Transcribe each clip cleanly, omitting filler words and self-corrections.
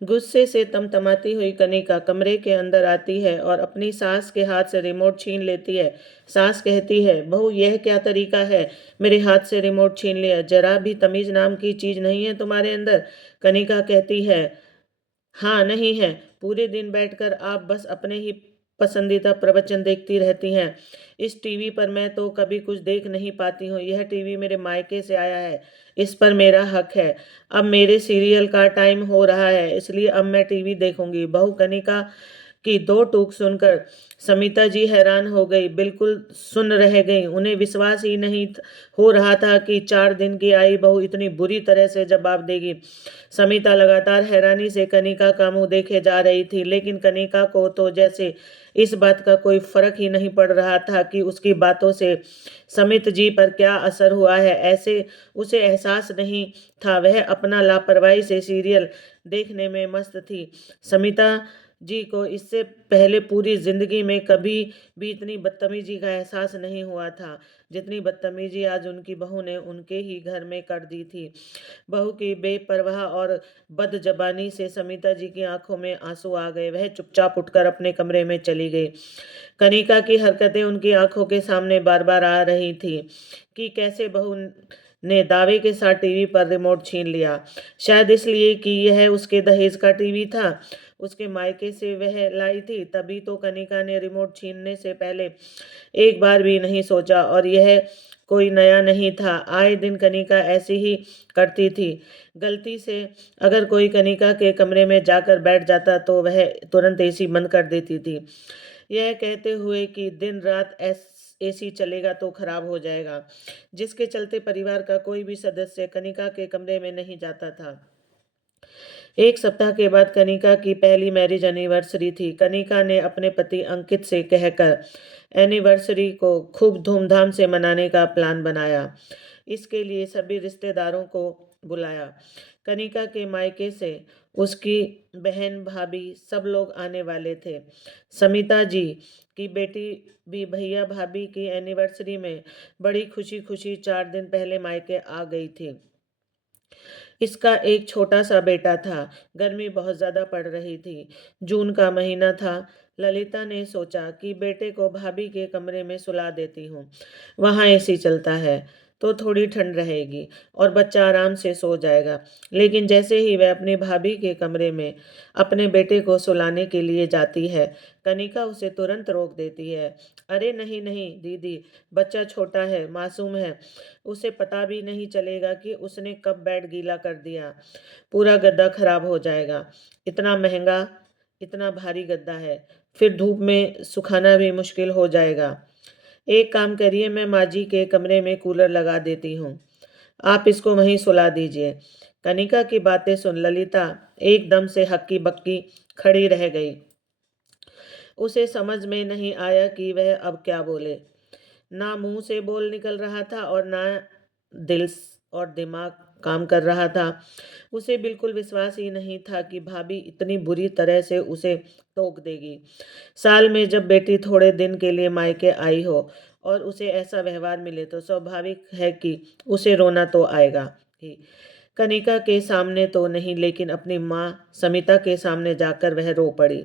गुस्से से तमतमाती हुई कनिका कमरे के अंदर आती है और अपनी सास के हाथ से रिमोट छीन लेती है। सास कहती है, बहू यह क्या तरीका है, मेरे हाथ से रिमोट छीन लिया, जरा भी तमीज नाम की चीज नहीं है तुम्हारे अंदर। कनिका कहती है, हाँ नहीं है, पूरे दिन बैठकर आप बस अपने ही पसंदीदा प्रवचन देखती रहती हैं। इस टीवी पर मैं तो कभी कुछ देख नहीं पाती हूँ। यह टीवी मेरे मायके से आया है, इस पर मेरा हक है। अब मेरे सीरियल का टाइम हो रहा है, इसलिए अब मैं टीवी देखूंगी। बहू कनिका की दो टूक सुनकर समिता जी हैरान हो गई, बिल्कुल सुन रह गई। उन्हें विश्वास ही नहीं हो रहा था कि 4 दिन की आई बहू इतनी बुरी तरह से जवाब देगी। समिता लगातार हैरानी से कनिका का मुंह देखे जा रही थी, लेकिन कनिका को तो जैसे इस बात का कोई फर्क ही नहीं पड़ रहा था कि उसकी बातों से समित जी पर क्या असर हुआ है। ऐसे उसे एहसास नहीं था, वह अपना लापरवाही से सीरियल देखने में मस्त थी। समिता जी को इससे पहले पूरी जिंदगी में कभी भी इतनी बदतमीजी का एहसास नहीं हुआ था जितनी बदतमीजी आज उनकी बहू ने उनके ही घर में कर दी थी। बहू की बेपरवाह और बदजबानी से समिता जी की आंखों में आंसू आ गए। वह चुपचाप उठकर अपने कमरे में चली गई। कनिका की हरकतें उनकी आंखों के सामने बार बार आ रही थी कि कैसे बहू ने दावे के साथ टीवी पर रिमोट छीन लिया। शायद इसलिए कि यह उसके दहेज का टीवी था, उसके मायके से वह लाई थी। तभी तो कनिका ने रिमोट छीनने से पहले एक बार भी नहीं सोचा, और यह कोई नया नहीं था। आए दिन कनिका ऐसी ही करती थी। गलती से अगर कोई कनिका के कमरे में जाकर बैठ जाता तो वह तुरंत एसी बंद कर देती थी, यह कहते हुए कि दिन रात एसी चलेगा तो खराब हो जाएगा, जिसके चलते परिवार का कोई भी सदस्य कनिका के कमरे में नहीं जाता था। एक सप्ताह के बाद कनिका की पहली मैरिज एनिवर्सरी थी। कनिका ने अपने पति अंकित से कहकर एनिवर्सरी को खूब धूमधाम से मनाने का प्लान बनाया। इसके लिए सभी रिश्तेदारों को बुलाया। कनिका के मायके से उसकी बहन भाभी सब लोग आने वाले थे। समिता जी की बेटी भी भैया भाभी की एनिवर्सरी में बड़ी खुशी खुशी 4 दिन पहले मायके आ गई थी। इसका एक छोटा सा बेटा था। गर्मी बहुत ज़्यादा पड़ रही थी। जून का महीना था। ललिता ने सोचा कि बेटे को भाभी के कमरे में सुला देती हूँ, वहाँ एसी चलता है तो थोड़ी ठंड रहेगी और बच्चा आराम से सो जाएगा। लेकिन जैसे ही वह अपनी भाभी के कमरे में अपने बेटे को सुलाने के लिए जाती है, कनिका उसे तुरंत रोक देती है। अरे नहीं नहीं दीदी, बच्चा छोटा है, मासूम है, उसे पता भी नहीं चलेगा कि उसने कब बेड गीला कर दिया, पूरा गद्दा खराब हो जाएगा। इतना महंगा, इतना भारी गद्दा है, फिर धूप में सुखाना भी मुश्किल हो जाएगा। एक काम करिए, मैं माँ जी के कमरे में कूलर लगा देती हूँ, आप इसको वहीं सुला दीजिए। कनिका की बातें सुन ललिता एकदम से हक्की बक्की खड़ी रह गई। उसे समझ में नहीं आया कि वह अब क्या बोले। ना मुंह से बोल निकल रहा था और ना दिल और दिमाग काम कर रहा था। उसे बिल्कुल विश्वास ही नहीं था कि भाभी इतनी बुरी तरह से उसे टोक देगी। साल में जब बेटी थोड़े दिन के लिए मायके आई हो और उसे ऐसा व्यवहार मिले तो स्वाभाविक है कि उसे रोना तो आएगा ही। कनिका के सामने तो नहीं, लेकिन अपनी माँ समिता के सामने जाकर वह रो पड़ी।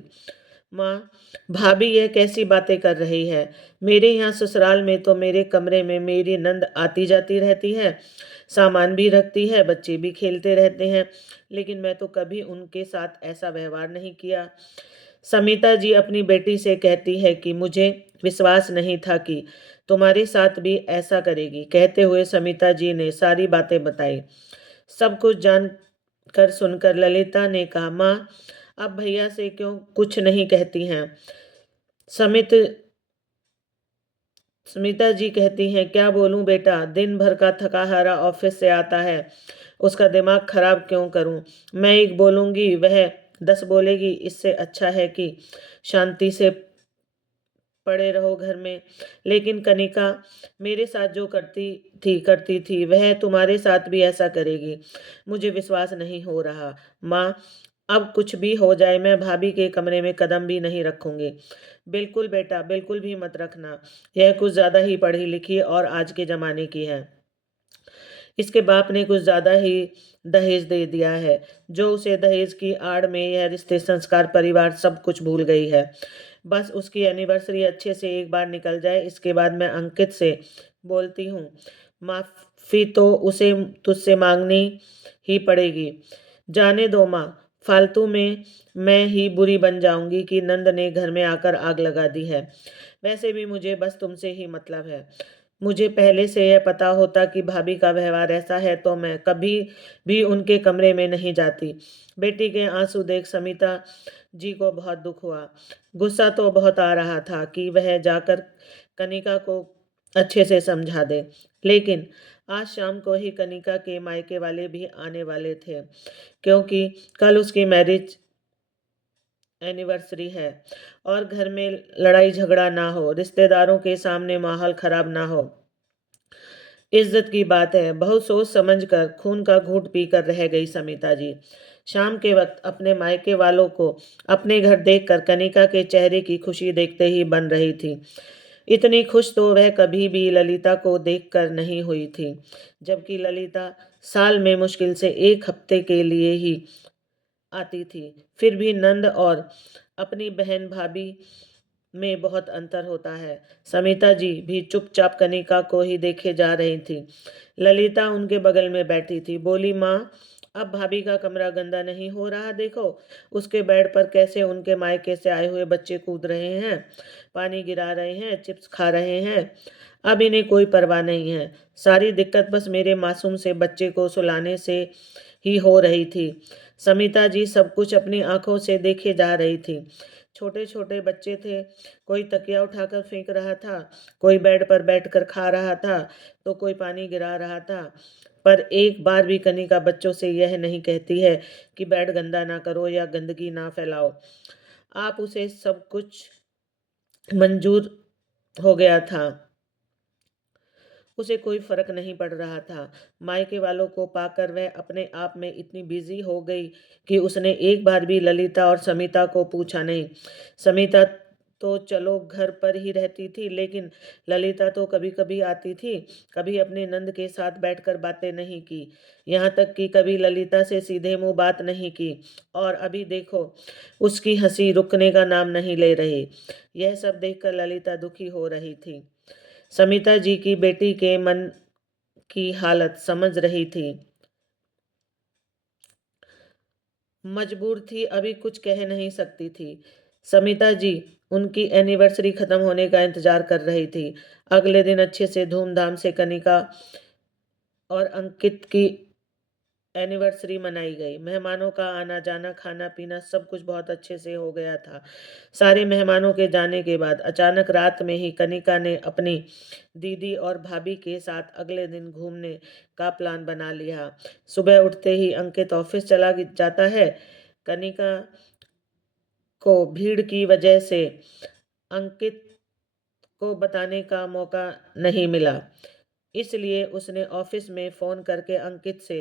माँ, भाभी यह कैसी बातें कर रही है। मेरे यहाँ ससुराल में तो मेरे कमरे में मेरी नंद आती जाती रहती है, सामान भी रखती है, बच्चे भी खेलते रहते हैं, लेकिन मैं तो कभी उनके साथ ऐसा व्यवहार नहीं किया। समिता जी अपनी बेटी से कहती है कि मुझे विश्वास नहीं था कि तुम्हारे साथ भी ऐसा करेगी। कहते हुए समिता जी ने सारी बातें बताई। सब कुछ जान कर सुनकर ललिता ने कहा, माँ आप भैया से क्यों कुछ नहीं कहती हैं। समित स्मिता जी कहती हैं, क्या बोलूं बेटा, दिन भर का थका हारा ऑफिस से आता है, उसका दिमाग खराब क्यों करूं। मैं एक बोलूंगी वह 10 बोलेगी, इससे अच्छा है कि शांति से पड़े रहो घर में। लेकिन कनिका मेरे साथ जो करती थी वह तुम्हारे साथ भी ऐसा करेगी। मुझे विश्वास नहीं हो रहा। माँ, अब कुछ भी हो जाए मैं भाभी के कमरे में कदम भी नहीं रखूंगी। बिल्कुल बेटा, बिल्कुल भी मत रखना। यह कुछ ज्यादा ही पढ़ी लिखी और आज के जमाने की है। इसके बाप ने कुछ ज्यादा ही दहेज दे दिया है। जो उसे दहेज की आड़ में यह रिश्ते, संस्कार, परिवार सब कुछ भूल गई है। बस उसकी एनिवर्सरी अच्छे से एक बार निकल जाए, इसके बाद मैं अंकित से बोलती हूँ। माफ़ी तो उसे तुझसे मांगनी ही पड़ेगी। जाने दो माँ, फालतू में मैं ही बुरी बन जाऊंगी कि नंद ने घर में आकर आग लगा दी है। वैसे भी मुझे बस तुमसे ही मतलब है। मुझे पहले से यह पता होता कि भाभी का व्यवहार ऐसा है तो मैं कभी भी उनके कमरे में नहीं जाती। बेटी के आंसू देख समिता जी को बहुत दुख हुआ। गुस्सा तो बहुत आ रहा था कि वह जाकर कनिका को अच्छे से समझा दे, लेकिन आज शाम को ही कनिका के मायके वाले भी आने वाले थे, क्योंकि कल उसकी मैरिज एनिवर्सरी है और घर में लड़ाई झगड़ा ना हो, रिश्तेदारों के सामने माहौल खराब ना हो। इज्जत की बात है। बहुत सोच समझ कर खून का घूंट पीकर रह गई समिता जी। शाम के वक्त अपने मायके वालों को अपने घर देखकर कनिका के चेहरे की खुशी देखते ही बन रही थी। इतनी खुश तो वह कभी भी ललिता को देखकर नहीं हुई थी, जबकि ललिता साल में मुश्किल से एक हफ्ते के लिए ही आती थी। फिर भी नंद और अपनी बहन भाभी में बहुत अंतर होता है। समिता जी भी चुपचाप कनिका को ही देखे जा रही थी। ललिता उनके बगल में बैठी थी। बोली, माँ, अब भाभी का कमरा गंदा नहीं हो रहा, देखो उसके बेड पर कैसे उनके मायके से आए हुए बच्चे कूद रहे हैं, पानी गिरा रहे हैं, चिप्स खा रहे हैं। अब इन्हें कोई परवाह नहीं है। सारी दिक्कत बस मेरे मासूम से बच्चे को सुलाने से ही हो रही थी। समिता जी सब कुछ अपनी आंखों से देखे जा रही थी। छोटे छोटे बच्चे थे, कोई तकिया उठाकर फेंक रहा था, कोई बेड पर बैठकर खा रहा था, तो कोई पानी गिरा रहा था। पर एक बार भी कनिका बच्चों से यह नहीं कहती है कि बेड गंदा ना करो या गंदगी ना फैलाओ। आप उसे सब कुछ मंजूर हो गया था। उसे कोई फर्क नहीं पड़ रहा था। मायके वालों को पाकर वह अपने आप में इतनी बिजी हो गई कि उसने एक बार भी ललिता और समिता को पूछा नहीं। समिता तो चलो घर पर ही रहती थी, लेकिन ललिता तो कभी कभी आती थी। कभी अपने नंद के साथ बैठकर बातें नहीं की, यहाँ तक कि कभी ललिता से सीधे मुंह बात नहीं की। और अभी देखो, उसकी हंसी रुकने का नाम नहीं ले रही। यह सब देखकर ललिता दुखी हो रही थी। समिता जी की बेटी के मन की हालत समझ रही थी। मजबूर थी, अभी कुछ कह नहीं सकती थी। समिता जी उनकी एनिवर्सरी खत्म होने का इंतजार कर रही थी। अगले दिन अच्छे से धूमधाम से कनिका और अंकित की एनिवर्सरी मनाई गई। मेहमानों का आना जाना, खाना पीना सब कुछ बहुत अच्छे से हो गया था। सारे मेहमानों के जाने के बाद अचानक रात में ही कनिका ने अपनी दीदी और भाभी के साथ अगले दिन घूमने का प्लान बना लिया। सुबह उठते ही अंकित ऑफिस चला जाता है। कनिका को भीड़ की वजह से अंकित को बताने का मौका नहीं मिला, इसलिए उसने ऑफिस में फ़ोन करके अंकित से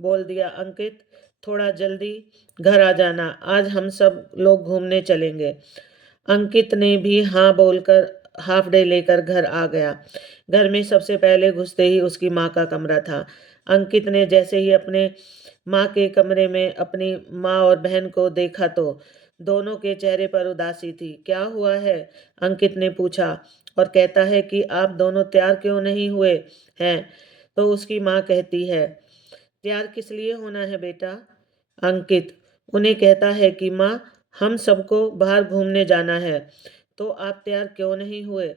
बोल दिया, अंकित थोड़ा जल्दी घर आ जाना, आज हम सब लोग घूमने चलेंगे। अंकित ने भी हाँ बोलकर हाफ डे लेकर घर आ गया। घर में सबसे पहले घुसते ही उसकी माँ का कमरा था। अंकित ने जैसे ही अपने माँ के कमरे में अपनी माँ और बहन को देखा तो दोनों के चेहरे पर उदासी थी। क्या हुआ है? अंकित ने पूछा और कहता है कि आप दोनों तैयार क्यों नहीं हुए हैं? तो उसकी माँ कहती है, तैयार किस लिए होना है बेटा? अंकित उन्हें कहता है कि माँ, हम सबको बाहर घूमने जाना है, तो आप तैयार क्यों नहीं हुए?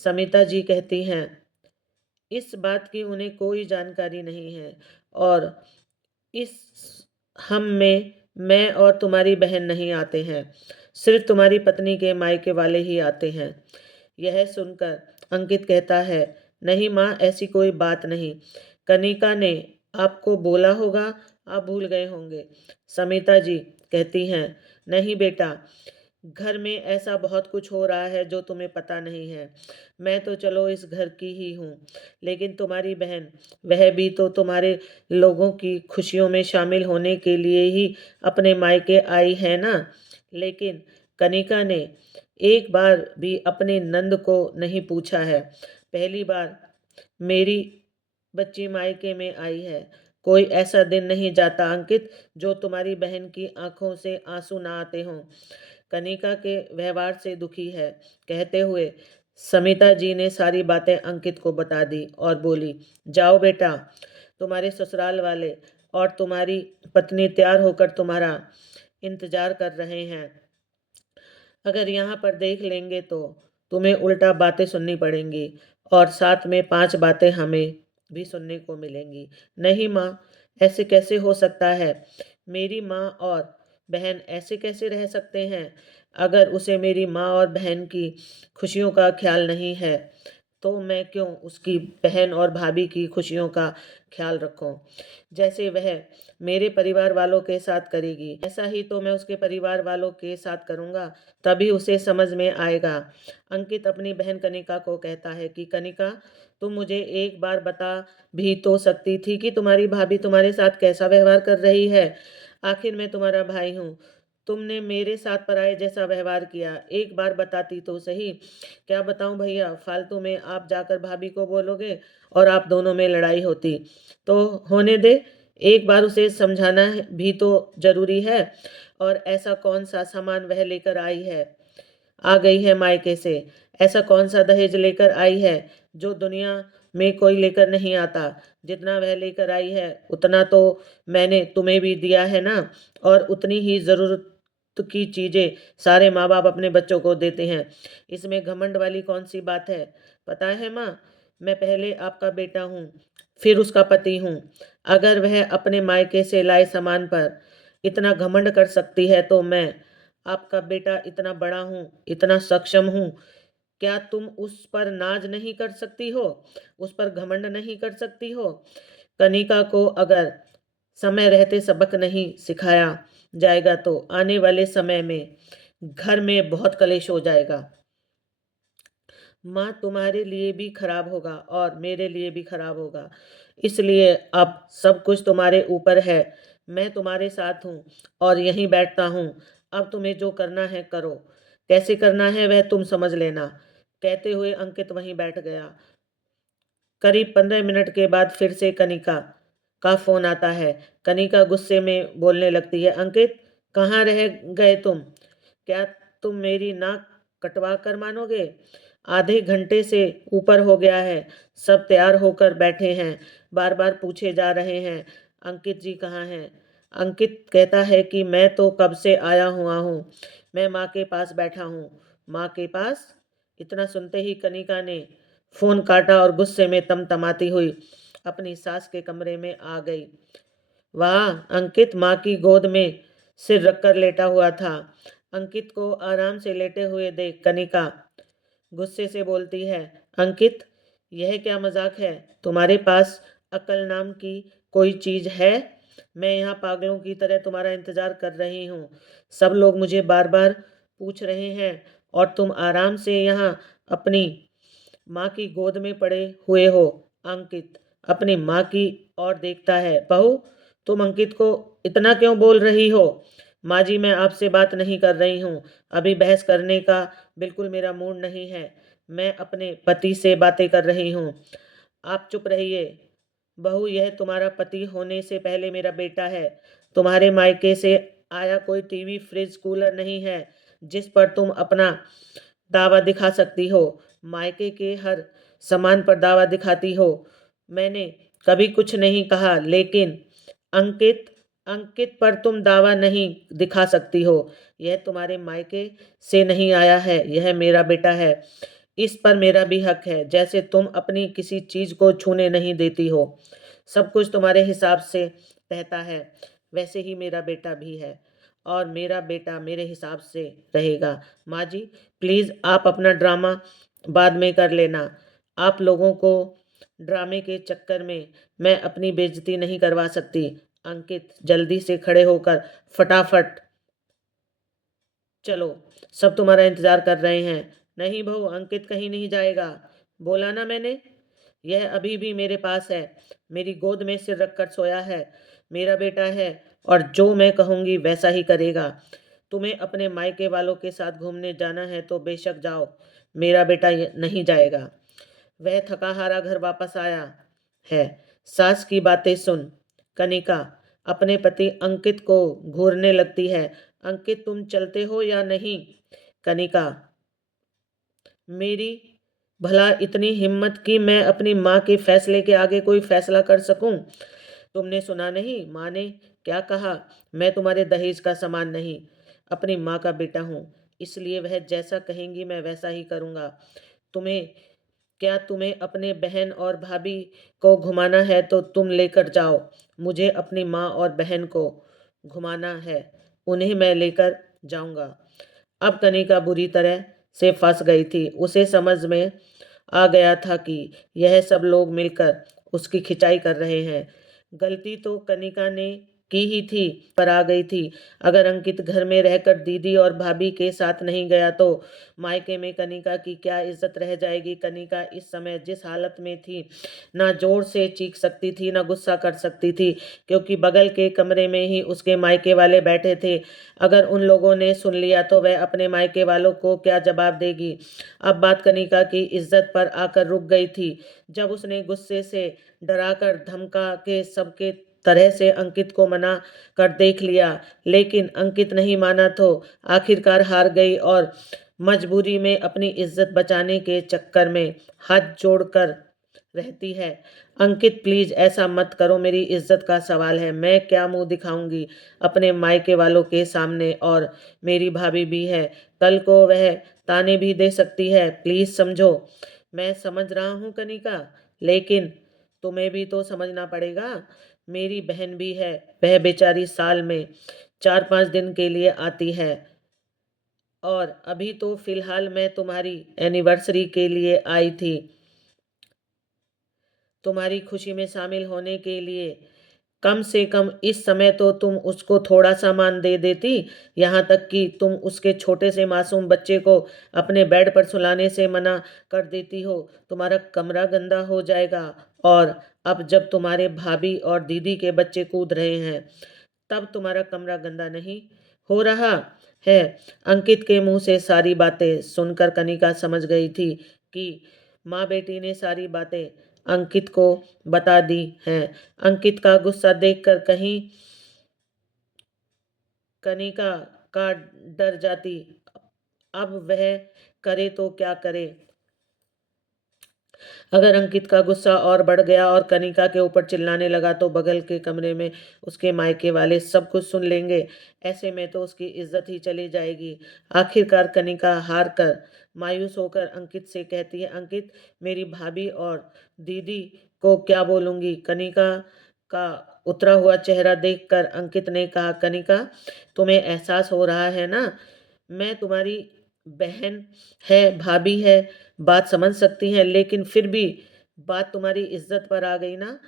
समिता जी कहती हैं, इस बात की उन्हें कोई जानकारी नहीं है और इस हम में मैं और तुम्हारी बहन नहीं आते हैं, सिर्फ तुम्हारी पत्नी के मायके वाले ही आते हैं। यह सुनकर अंकित कहता है, नहीं माँ, ऐसी कोई बात नहीं, कनिका ने आपको बोला होगा, आप भूल गए होंगे। समिता जी कहती हैं, नहीं बेटा, घर में ऐसा बहुत कुछ हो रहा है जो तुम्हें पता नहीं है। मैं तो चलो इस घर की ही हूँ, लेकिन तुम्हारी बहन, वह भी तो तुम्हारे लोगों की खुशियों में शामिल होने के लिए ही अपने मायके आई है ना। लेकिन कनिका ने एक बार भी अपने नंद को नहीं पूछा है। पहली बार मेरी बच्ची मायके में आई है। कोई ऐसा दिन नहीं जाता अंकित जो तुम्हारी बहन की आंखों से आंसू ना आते हों। कनिका के व्यवहार से दुखी है, कहते हुए समिता जी ने सारी बातें अंकित को बता दी और बोली, जाओ बेटा, तुम्हारे ससुराल वाले और तुम्हारी पत्नी तैयार होकर तुम्हारा इंतजार कर रहे हैं। अगर यहाँ पर देख लेंगे तो तुम्हें उल्टा बातें सुननी पड़ेंगी और साथ में 5 बातें हमें भी सुनने को मिलेंगी। नहीं माँ, ऐसे कैसे हो सकता है? मेरी माँ और बहन ऐसे कैसे रह सकते हैं? अगर उसे मेरी माँ और बहन की खुशियों का ख्याल नहीं है, तो मैं क्यों उसकी बहन और भाभी की खुशियों का ख्याल रखूं? जैसे वह मेरे परिवार वालों के साथ करेगी, ऐसा ही तो मैं उसके परिवार वालों के साथ करूंगा, तभी उसे समझ में आएगा। अंकित अपनी बहन कनिका को कहता है कि कनिका, तुम मुझे एक बार बता भी तो सकती थी कि तुम्हारी भाभी तुम्हारे साथ कैसा व्यवहार कर रही है। आखिर मैं तुम्हारा भाई हूँ। तुमने मेरे साथ पराये जैसा व्यवहार किया, एक बार बताती तो सही। क्या बताऊं भैया, फालतू में आप जाकर भाभी को बोलोगे और आप दोनों में लड़ाई होती। तो होने दे, एक बार उसे समझाना भी तो जरूरी है। और ऐसा कौन सा सामान वह लेकर आई है, आ गई है मायके से? ऐसा कौन सा दहेज लेकर आई है जो दुनिया में कोई लेकर नहीं आता? जितना वह लेकर आई है उतना तो मैंने तुम्हें भी दिया है ना। और उतनी ही जरूरत की चीजें सारे माँ बाप अपने बच्चों को देते हैं। इसमें घमंड वाली कौन सी बात है? पता है माँ, मैं पहले आपका बेटा हूँ, फिर उसका पति हूँ। अगर वह अपने मायके से लाए सामान पर इतना घमंड कर सकती है तो मैं आपका बेटा इतना बड़ा हूँ, इतना सक्षम हूँ, क्या तुम उस पर नाज नहीं कर सकती हो? उस पर घमंड नहीं कर सकती हो? कनिका को अगर समय रहते सबक नहीं सिखाया जाएगा तो आने वाले समय में घर में बहुत कलेश हो जाएगा। माँ, तुम्हारे लिए भी खराब होगा और मेरे लिए भी खराब होगा। इसलिए अब सब कुछ तुम्हारे ऊपर है। मैं तुम्हारे साथ हूँ और यहीं बैठता हूँ। अब तुम्हें जो करना है करो, कैसे करना है वह तुम समझ लेना। कहते हुए अंकित वहीं बैठ गया। करीब 15 मिनट के बाद फिर से कनिका का फोन आता है। कनिका गुस्से में बोलने लगती है, अंकित, कहाँ रह गए तुम? क्या तुम मेरी नाक कटवा कर मानोगे? आधे घंटे से ऊपर हो गया है, सब तैयार होकर बैठे हैं, बार बार पूछे जा रहे हैं, अंकित जी कहाँ हैं? अंकित कहता है कि मैं तो कब से आया हुआ हूँ, मैं माँ के पास बैठा हूँ। माँ के पास? इतना सुनते ही कनिका ने फोन काटा और गुस्से में तमतमाती हुई अपनी सास के कमरे में आ गई। वाह, अंकित माँ की गोद में सिर रखकर लेटा हुआ था। अंकित को आराम से लेटे हुए देख कनिका गुस्से से बोलती है, अंकित, यह क्या मजाक है? तुम्हारे पास अकल नाम की कोई चीज है? मैं यहाँ पागलों की तरह तुम्हारा इंतजार कर रही हूँ। सब लोग मुझे बार बार पूछ रहे हैं और तुम आराम से यहाँ अपनी माँ की गोद में पड़े हुए हो। अंकित अपनी माँ की ओर देखता है। बहू, तुम अंकित को इतना क्यों बोल रही हो? माँ जी, मैं आपसे बात नहीं कर रही हूँ, अभी बहस करने का बिल्कुल मेरा मूड नहीं है। मैं अपने पति से बातें कर रही हूँ। आप चुप रहिए। बहू, यह तुम्हारा पति होने से पहले मेरा बेटा है। तुम्हारे मायके से आया कोई टीवी, फ्रिज, कूलर नहीं है जिस पर तुम अपना दावा दिखा सकती हो। मायके के हर सामान पर दावा दिखाती हो। मैंने कभी कुछ नहीं कहा, लेकिन अंकित अंकित पर तुम दावा नहीं दिखा सकती हो। यह तुम्हारे मायके से नहीं आया है, यह मेरा बेटा है। इस पर मेरा भी हक है, जैसे तुम अपनी किसी चीज को छूने नहीं देती हो। सब कुछ तुम्हारे हिसाब से रहता है, वैसे ही मेरा बेटा भी है और मेरा बेटा मेरे हिसाब से रहेगा। माँ जी, प्लीज आप अपना ड्रामा बाद में कर लेना। आप लोगों को ड्रामे के चक्कर में मैं अपनी बेइज्जती नहीं करवा सकती। अंकित जल्दी से खड़े होकर फटाफट चलो, सब तुम्हारा इंतजार कर रहे हैं। नहीं बहू, अंकित कहीं नहीं जाएगा, बोला ना मैंने। यह अभी भी मेरे पास है, मेरी गोद में सिर रखकर सोया है, मेरा बेटा है और जो मैं कहूँगी वैसा ही करेगा। तुम्हें अपने मायके वालों के साथ घूमने जाना है तो बेशक जाओ, मेरा बेटा नहीं जाएगा। वह थका हारा घर वापस आया है। सास की बातें सुन कनिका अपने पति अंकित को घूरने लगती है। अंकित, तुम चलते हो या नहीं? कनिका, मेरी भला इतनी हिम्मत कि मैं अपनी माँ के फैसले के आगे कोई फैसला कर सकूं? तुमने सुना नहीं माँ ने क्या कहा? मैं तुम्हारे दहेज का सामान नहीं, अपनी माँ का बेटा हूँ, इसलिए वह जैसा कहेंगी मैं वैसा ही करूँगा। तुम्हें तुम्हें अपने बहन और भाभी को घुमाना है तो तुम लेकर जाओ। मुझे अपनी माँ और बहन को घुमाना है, उन्हें मैं लेकर जाऊंगा। अब कनिका बुरी तरह से फंस गई थी। उसे समझ में आ गया था कि यह सब लोग मिलकर उसकी खिंचाई कर रहे हैं। गलती तो कनिका ने की ही थी, पर आ गई थी। अगर अंकित घर में रहकर दीदी और भाभी के साथ नहीं गया तो मायके में कनिका की क्या इज्जत रह जाएगी। कनिका इस समय जिस हालत में थी, ना जोर से चीख सकती थी ना गुस्सा कर सकती थी, क्योंकि बगल के कमरे में ही उसके मायके वाले बैठे थे। अगर उन लोगों ने सुन लिया तो वह अपने मायके वालों को क्या जवाब देगी। अब बात कनिका की इज्जत पर आकर रुक गई थी। जब उसने गुस्से से डराकर धमका के सबके तरह से अंकित को मना कर देख लिया, लेकिन अंकित नहीं माना तो आखिरकार हार गई और मजबूरी में अपनी इज्जत बचाने के चक्कर में हाथ जोड़कर रहती है। अंकित, प्लीज ऐसा मत करो, मेरी इज्जत का सवाल है। मैं क्या मुंह दिखाऊंगी अपने मायके वालों के सामने, और मेरी भाभी भी है, कल को वह ताने भी दे सकती है। प्लीज समझो। मैं समझ रहा हूँ कनिका, लेकिन तुम्हें भी तो समझना पड़ेगा। मेरी बहन भी है, वह बेचारी साल में 4-5 दिन के लिए आती है, और अभी तो फिलहाल मैं तुम्हारी एनिवर्सरी के लिए आई थी, तुम्हारी खुशी में शामिल होने के लिए। कम से कम इस समय तो तुम उसको थोड़ा सामान दे देती। यहाँ तक कि तुम उसके छोटे से मासूम बच्चे को अपने बेड पर सुलाने से मना कर देती हो। तुम्हारा कमरा गंदा हो जाएगा, और अब जब तुम्हारे भाभी और दीदी के बच्चे कूद रहे हैं, तब तुम्हारा कमरा गंदा नहीं हो रहा है। अंकित के मुंह से सारी बातें सुनकर कनिका समझ गई थी कि माँ बेटी ने सारी बातें अंकित को बता दी हैं। अंकित का गुस्सा देखकर कहीं कनिका का डर जाती। अब वह करे तो क्या करे। अगर अंकित का गुस्सा और बढ़ गया और कनिका के ऊपर चिल्लाने लगा तो बगल के कमरे में उसके मायके वाले सब कुछ सुन लेंगे। ऐसे में तो उसकी इज्जत ही चली जाएगी। आखिरकार कनिका हार कर मायूस होकर अंकित से कहती है, अंकित, मेरी भाभी और दीदी को क्या बोलूंगी? कनिका का उतरा हुआ चेहरा देखकर अंकित ने कहा, कनिका, तुम्हें एहसास हो रहा है ना, मैं तुम्हारी बहन है, भाभी है, बात समझ सकती हैं, लेकिन फिर भी बात तुम्हारी इज्जत पर आ गई ना।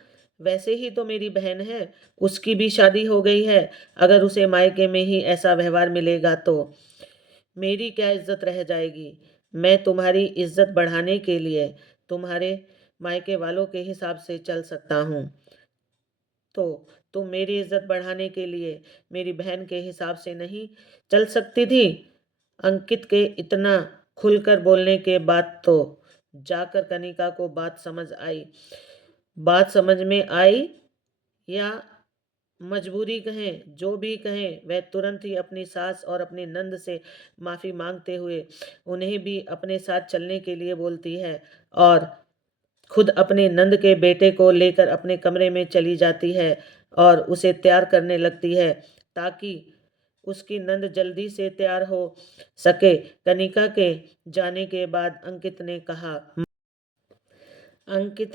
वैसे ही तो मेरी बहन है, उसकी भी शादी हो गई है। अगर उसे मायके में ही ऐसा व्यवहार मिलेगा तो मेरी क्या इज्जत रह जाएगी। मैं तुम्हारी इज्जत बढ़ाने के लिए तुम्हारे मायके वालों के हिसाब से चल सकता हूँ, तो तुम मेरी इज्जत बढ़ाने के लिए मेरी बहन के हिसाब से नहीं चल सकती थी? अंकित के इतना खुलकर बोलने के बाद तो जाकर कनिका को बात समझ आई। बात समझ में आई या मजबूरी कहें, जो भी कहें, वह तुरंत ही अपनी सास और अपनी नंद से माफी मांगते हुए उन्हें भी अपने साथ चलने के लिए बोलती है, और खुद अपने नंद के बेटे को लेकर अपने कमरे में चली जाती है और उसे तैयार करने लगती है, ताकि उसकी नंद जल्दी से तैयार हो सके। कनिका के जाने के बाद अंकित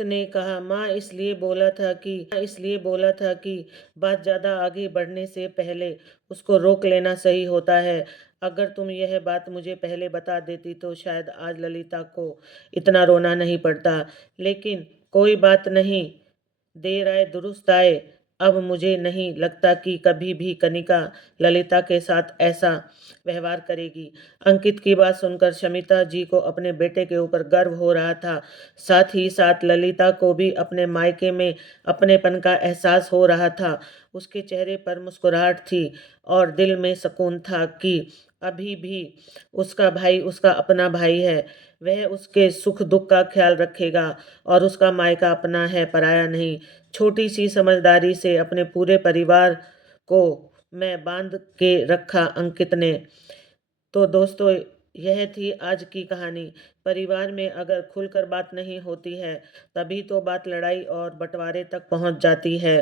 ने कहा, माँ इसलिए बोला था कि बात ज़्यादा आगे बढ़ने से पहले उसको रोक लेना सही होता है। अगर तुम यह बात मुझे पहले बता देती तो शायद आज ललिता को इतना रोना नहीं पड़ता। लेकिन कोई बात नहीं, देर आए दुरुस्त आए। अब मुझे नहीं लगता कि कभी भी कनिका ललिता के साथ ऐसा व्यवहार करेगी। अंकित की बात सुनकर शमिता जी को अपने बेटे के ऊपर गर्व हो रहा था। साथ ही साथ ललिता को भी अपने मायके में अपनेपन का एहसास हो रहा था। उसके चेहरे पर मुस्कुराहट थी और दिल में सुकून था कि अभी भी उसका भाई उसका अपना भाई है। वह उसके सुख दुख का ख्याल रखेगा, और उसका मायका अपना है, पराया नहीं। छोटी सी समझदारी से अपने पूरे परिवार को मैं बांध के रखा अंकित ने। तो दोस्तों, यह थी आज की कहानी। परिवार में अगर खुलकर बात नहीं होती है, तभी तो बात लड़ाई और बंटवारे तक पहुंच जाती है।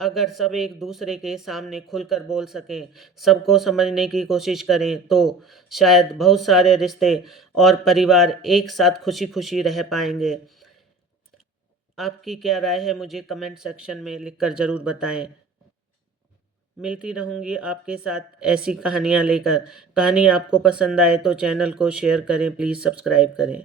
अगर सब एक दूसरे के सामने खुलकर बोल सकें, सबको समझने की कोशिश करें, तो शायद बहुत सारे रिश्ते और परिवार एक साथ खुशी खुशी रह पाएंगे। आपकी क्या राय है, मुझे कमेंट सेक्शन में लिखकर ज़रूर बताएं। मिलती रहूंगी आपके साथ ऐसी कहानियाँ लेकर। कहानी आपको पसंद आए तो चैनल को शेयर करें, प्लीज़ सब्सक्राइब करें।